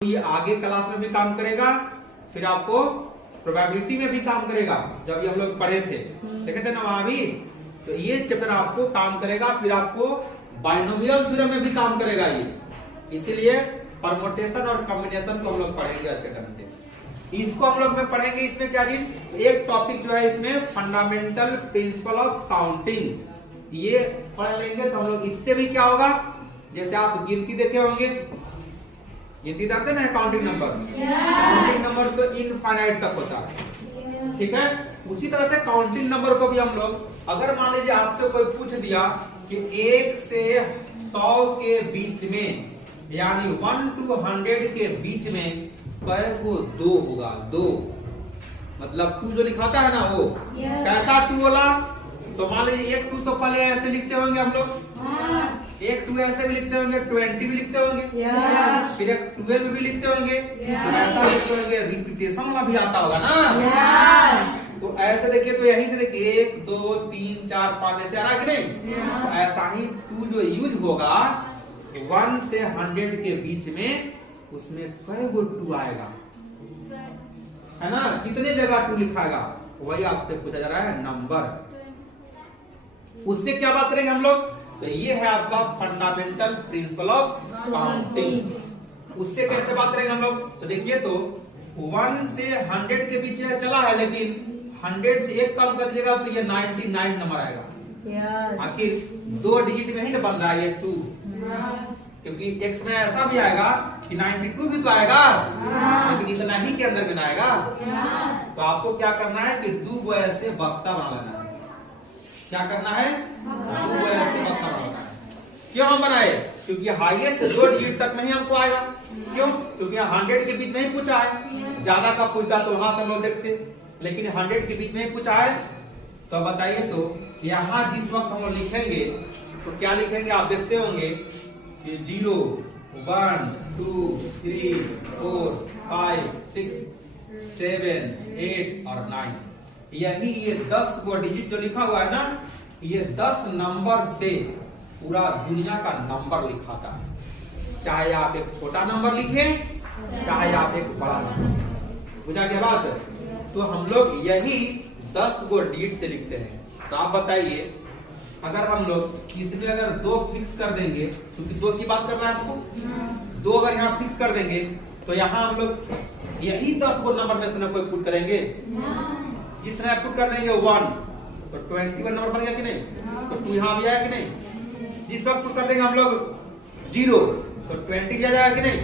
ये आगे क्लास में भी काम करेगा, फिर आपको प्रोबेबिलिटी में भी काम करेगा। जब ये हम लोग पढ़े थे देखे थे ना वहां भी, तो ये चैप्टर आपको काम करेगा। फिर आपको बाइनोमियल थ्योरम में भी काम करेगा ये, इसीलिए परमुटेशन और कॉम्बिनेशन को हम लोग पढ़ेंगे अच्छे ढंग से। इसको हम लोग में पढ़ेंगे। इसमें क्या दिन एक टॉपिक जो है इसमें फंडामेंटल प्रिंसिपल ऑफ काउंटिंग, ये पढ़ लेंगे तो हम लोग इससे भी क्या होगा, जैसे आप गिनती देखे होंगे, गिनती देखते ना काउंटिंग नंबर, काउंटिंग नंबर तो इनफाइनाइट तक होता है, ठीक है। उसी तरह से काउंटिंग नंबर को भी हम लोग, अगर मान लीजिए आपसे कोई पूछ दिया कि 1 से 100 के बीच में, यानी 1 to 100 के बीच में कै को 2 होगा, 2 मतलब 2 जो लिखाता है ना वो कैसा 2 वाला, तो मान लीजिए एक 2 तो पहले ऐसे लिखते होंगे हम लोग, एक 2 ऐसे भी लिखते होंगे, 20 भी लिखते होंगे, फिर एक 12 भी लिखते होंगे, तो ऐसा लिखते होंगे, रिपीटेशन वाला भी आता होगा ना। तो ऐसे देखिए, तो यहीं से देखिए 1 2 3 4 5 ऐसे आ रहा है कि नहीं। तो ऐसा ही 2 जो यूज होगा 1 से 100 के बीच में, उसमें कै गो 2 आएगा, है ना, कितने जगह 2 लिखाएगा, वही आपसे पूछा जा रहा है नंबर। उससे क्या बात करेंगे हम लोग, तो ये है आपका फंडामेंटल प्रिंसिपल ऑफ काउंटिंग। उससे कैसे बात करेंगे हम लोग, तो देखिए, तो 1 से 100 के बीच चला है, लेकिन 100 से एक कम कर दीजिएगा तो ये 99 नंबर आएगा। आखिर 2 डिजिट में ही ना बन रहा है ये 2, क्योंकि x में ऐसा भी आएगा कि 92 भी तो आएगा, लेकिन इतना ही के अंदर में आएगा। तो आपको क्या करना है कि 2 को ऐसे बक्सा बना लेना है। क्या करना है, 2 को ऐसे बक्सा बनाना है। क्यों हम बनाए, क्योंकि हाईएस्ट 2 डिजिट तक में ही हमको आएगा। क्यों, क्योंकि 100 के बीच में ही पूछा है, ज्यादा का पूछता तो वहां से हम लोग देखते, लेकिन 100 के बीच में ही पूछा है। तो बताइए, तो यहाँ जिस वक्त हम लोग लिखेंगे तो क्या लिखेंगे, आप देखते होंगे कि 0 1 2 3 4 5 6 7 8 और 9, यही ये 10 गो डिजिट जो लिखा हुआ है ना, ये 10 नंबर से पूरा दुनिया का नंबर लिखाता है। चाहे आप एक छोटा नंबर लिखें, चाहे आप एक बड़ा नंबर, बुझा क्या बात। तो हम लोग यही 10 गो डिजिट से लिखते हैं। तो आप बताइए, अगर हम लोग इसमें अगर 2 फिक्स कर देंगे, क्योंकि 2 की बात कर रहा है आपको, 2 अगर यहाँ फिक्स कर देंगे तो यहाँ हम लोग यही 10 गो नंबर में से कोई पुट करेंगे, जिसमें पुट कर देंगे 1 तो 21 नंबर बन गया कि नहीं, तो 2 यहाँ भी आया कि नहीं। जिस वक्त पुट कर देंगे हम लोग 0 तो 20 भी आ जाएगा कि नहीं।